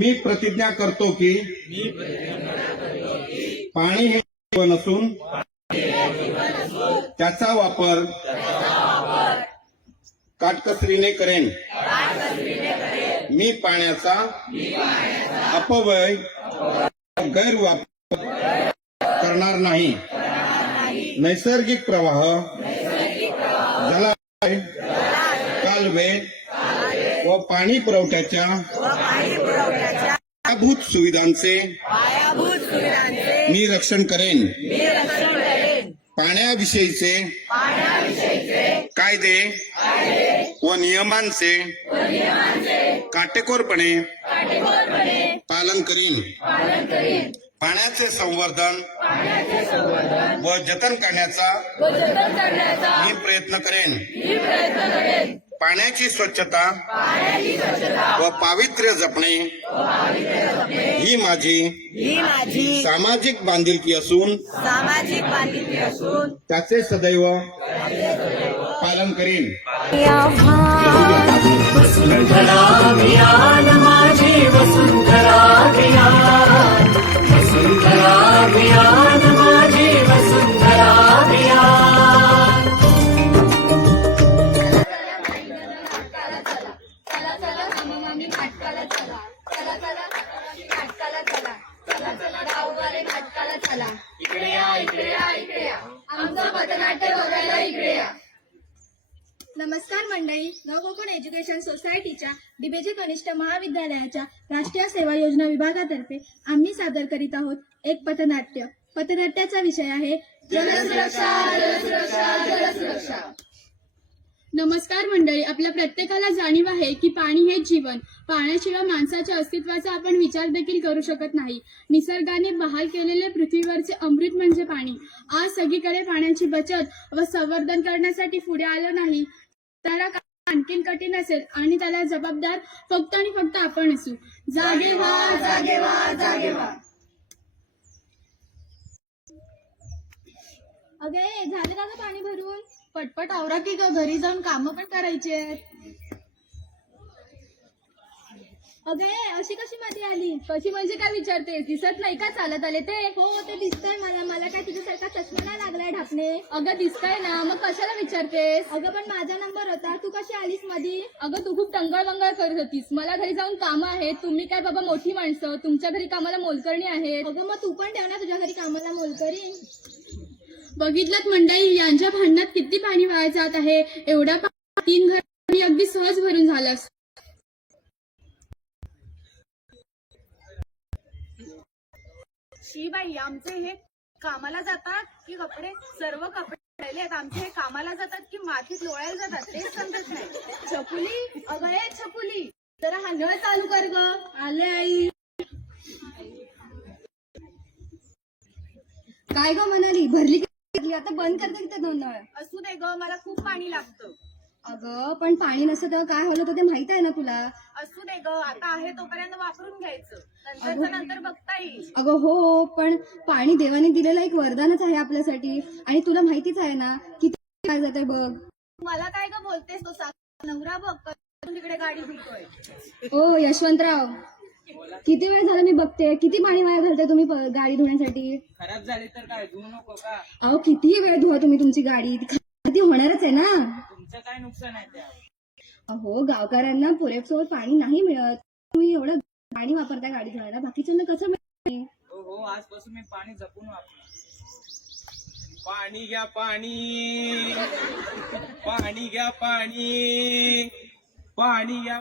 मी प्रतिज्ञा करतो की पाणी हे जीवन असून त्याचा वापर काटकसरीने करेन. मी पाण्याचा अपव्यय गैरवापर करणार नाही. नैसर्गिक प्रवाह जलाशय कालवे व पाणी पुरवठ्याच्या पायाभूत सुविधांचे मी रक्षण करेन. पाण्याविषयीचे कायदे व नियमांचे काटेकोरपणे पालन करीन. पाण्याचे संवर्धन व जतन करण्याचा मी प्रयत्न करेन. पाण्याची स्वच्छता व पावित्र्य जपणे ही माझी ही माझी सामाजिक बांधिलकी असून सामाजिक बांधिलकी असून त्याचे सदैव पालन करीन. वसुंधरा नमस्कार मंडळी नवकोकण एज्युकेशन सोसायटीच्या डिबेजी कनिष्ठ महाविद्यालयाच्या राष्ट्रीय सेवा योजना विभागातर्फे आम्ही सादर करीत आहोत एक पथनाट्य. पथनाट्याचा विषय आहे नमस्कार मंडळी आपल्या प्रत्येकाला जाणीव आहे की पाणी हे जीवन. पाण्याशिवाय माणसाच्या अस्तित्वाचा आपण विचार देखील करू शकत नाही. निसर्गाने बहाल केलेले पृथ्वीवरचे अमृत म्हणजे पाणी. आज सगळीकडे पाण्याची बचत व संवर्धन करण्यासाठी पुढे आलं नाही. त्याला आणखीन कठीण असेल आणि त्याला जबाबदार फक्त आणि फक्त आपण असू. जागे व्हा जागे व्हा जागे व्हा. अगे झाले दादा पाणी भरून? पटपट आवरा की ग घरी जाऊन कामं पण करायची आहेत. अगे अशी कशी मध्ये आली? कशी म्हणजे काय विचारते दिसत नाही का चालत आले ते? हो ते दिसतंय मला. मला काय तुझ्यासारखा चष्मा नाही लागलाय ढापणे? अगं दिसतंय ना. मग कशाला विचारतेस? अगं पण माझा नंबर होता. तू कशी आलीस मधी? अगं तू खूप टंगळ वंगळ करत होतीस. मला घरी जाऊन कामं आहेत. तुम्ही काय बाबा मोठी माणसं? तुमच्या घरी कामाला मोलकरणी आहेत. अगं मग तू पण ठेव ना तुझ्या घरी कामाला मोलकरी. बघितलं मंडळी यांच्या भांडणात किती पाणी वाया जात आहे. एवढा तीन घर अगदी सहज भरून झालं शी बाई आमचे हे कामाला जातात की कपडे? सर्व कपडे आहेत. आमचे हे कामाला जातात की मातीत लोळायला जातात? तेच समजत नाही. छपुली अगं छपुली जरा हा नळ चालू कर ग. आले आई. काय ग म्हणाली भरली आता बंद करते ते नळ. असू दे ग मला खूप पाणी लागतं. अगं पण पाणी नसतं तर काय होलं तर ते माहीत आहे ना तुला? असू दे ग आता आहे तोपर्यंत वापरून घ्यायचं. नंतरचं नंतर बघता येईल. अगं हो पण पाणी देवाने दिलेलं एक वरदानच आहे आपल्यासाठी. आणि तुला माहितीच आहे ना किती काय जाते बघ. मला काय ग बोलतेस तो सासू नवरा बघ तिकडे गाडी धुतोय ओ यशवंतराव किती वेळ झाला मी बघते? किती पाणी वाया घालते तुम्ही प- गाडी धुण्यासाठी? खराब झाली तर काय? धुवू नको का? अहो किती वेळ धुवा तुम्ही तुमची गाडी. ती खराब ती होणारच आहे ना. तुमचं काय नुकसान आहे त्या अहो गावकऱ्यांना पुरेपूर पाणी नाही मिळत. तुम्ही एवढं पाणी वापरता गाडी धुवायला. बाकीच्यांना कसं मिळेल हो हो आजपासून मी पाणी जपून वापरणार. पाणी घ्या पाणी. पाणी घ्या पाणी. पाणी घ्या